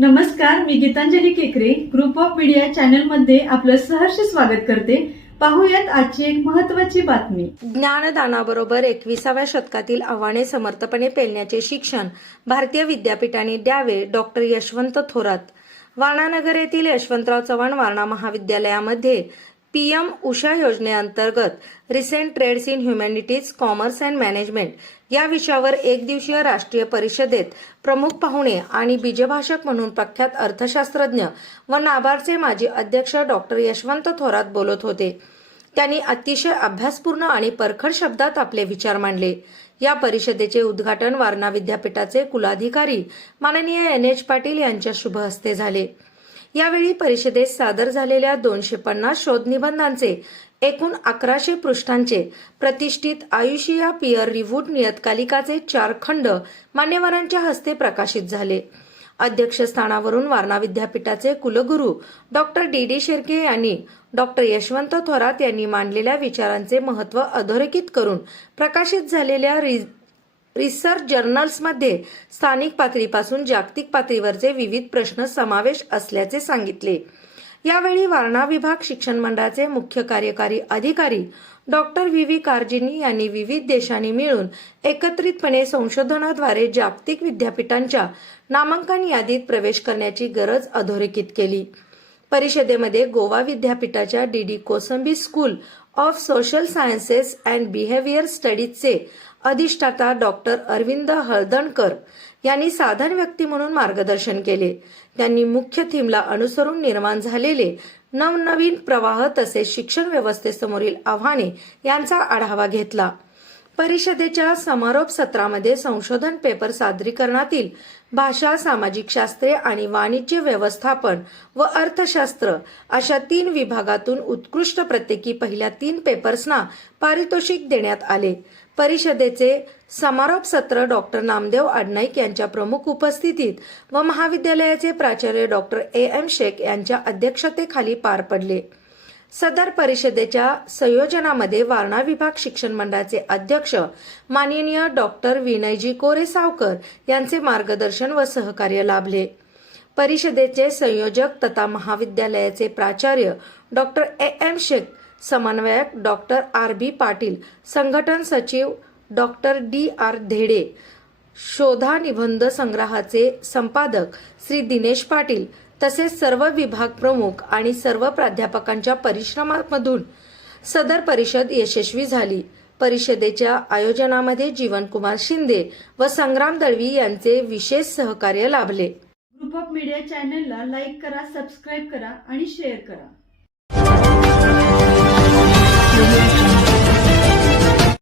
नमस्कार, मी गीतांजली केकरे group of media channel मध्ये आपलं सहर्ष स्वागत करते। पाहूयात आजची एक महत्त्वाची बातमी। ज्ञानदानाबरोबर 21व्या शतकातील आव्हाने समर्थपणे पेलण्याचे शिक्षण भारतीय विद्यापीठाने द्यावे। डॉक्टर यशवंत थोरात। वारणानगर येथील यशवंतराव चव्हाण वारणा महाविद्यालयामध्ये PM उषा योजनेअंतर्गत recent trends in humanities, commerce and management या विषयावर एक दिवसीय राष्ट्रीय परिषदेत प्रमुख पाहुणे आणि बीजभाषक म्हणून प्रख्यात अर्थशास्त्रज्ञ व नाबार्डचे माजी अध्यक्ष डॉक्टर यशवंत थोरात बोलत होते। त्यांनी अतिशय अभ्यासपूर्ण आणि परखड शब्दात आपले विचार मांडले। या परिषदेचे उद्घाटन वारणा विद्यापीठाचे कुलाधिकारी माननीय NH पाटील यांच्या शुभ हस्ते झाले। यावेळी परिषदेत सादर झालेल्या 250 शोधनिबंधांचे एकूण 1100 पृष्ठांचे प्रतिष्ठित आयुषिया पीअर रिव्ह्यूड नियतकालिकाचे 4 खंड मान्यवरांच्या हस्ते प्रकाशित झाले। अध्यक्षस्थानावरून वारणा विद्यापीठाचे कुलगुरू डॉक्टर DD शिर्के यांनी डॉक्टर यशवंत थोरात यांनी मांडलेल्या विचारांचे महत्त्व अधोरेखित करून प्रकाशित झालेल्या रिसर्च जर्नल्समध्ये स्थानिक पातळीपासून जागतिक पातळीवरचे विविध प्रश्न समावेश असल्याचे सांगितले। यावेळी वारणा विभाग शिक्षण मंडळाचे मुख्य कार्यकारी अधिकारी डॉक्टर VV कारजिनी यांनी विविध देशांनी मिळून एकत्रितपणे संशोधनाद्वारे जागतिक विद्यापीठांच्या नामांकन यादीत प्रवेश करण्याची गरज अधोरेखित केली। परिषदेमध्ये गोवा विद्यापीठाच्या DD Kosambi school of social sciences and behaviour स्टडीजचे अधिष्ठाता डॉक्टर अरविंद हळदणकर यांनी साधन व्यक्ती म्हणून मार्गदर्शन केले। त्यांनी मुख्य थीमला अनुसरून निर्माण झालेले नवनवीन प्रवाह तसेच शिक्षण व्यवस्थेसमोरील आव्हाने यांचा आढावा घेतला। परिषदेच्या समारोप सत्रामध्ये संशोधन पेपर सादरीकरणातील भाषा, सामाजिक शास्त्रे आणि वाणिज्य व्यवस्थापन व अर्थशास्त्र अशा 3 विभागातून उत्कृष्ट प्रत्येकी पहिल्या 3 पेपर्सना पारितोषिक देण्यात आले। परिषदेचे समारोप सत्र डॉक्टर नामदेव आडनाईक यांच्या प्रमुख उपस्थितीत व महाविद्यालयाचे प्राचार्य डॉक्टर AM शेख यांच्या अध्यक्षतेखाली पार पडले। सदर परिषदेच्या संयोजनामध्ये वारणा विभाग शिक्षण मंडळाचे अध्यक्ष माननीय डॉक्टर विनयजी कोरे सावकर यांचे मार्गदर्शन व सहकार्य लाभले। परिषदेचे संयोजक तथा महाविद्यालयाचे प्राचार्य डॉक्टर AM शेख, समन्वयक डॉक्टर RB पाटील, संघटन सचिव डॉक्टर DR धेडे, शोधा निबंध संग्रहाचे संपादक श्री दिनेश पाटील तसेच सर्व विभाग प्रमुख आणि सर्व प्राध्यापकांच्या परिश्रमामधून सदर परिषद यशस्वी झाली। परिषदेच्या आयोजनामध्ये जीवनकुमार शिंदे व संग्राम दळवी यांचे विशेष सहकार्य लाभले। ग्रुप ऑफ मीडिया चॅनलला लाईक करा, सबस्क्राईब करा आणि शेअर करा।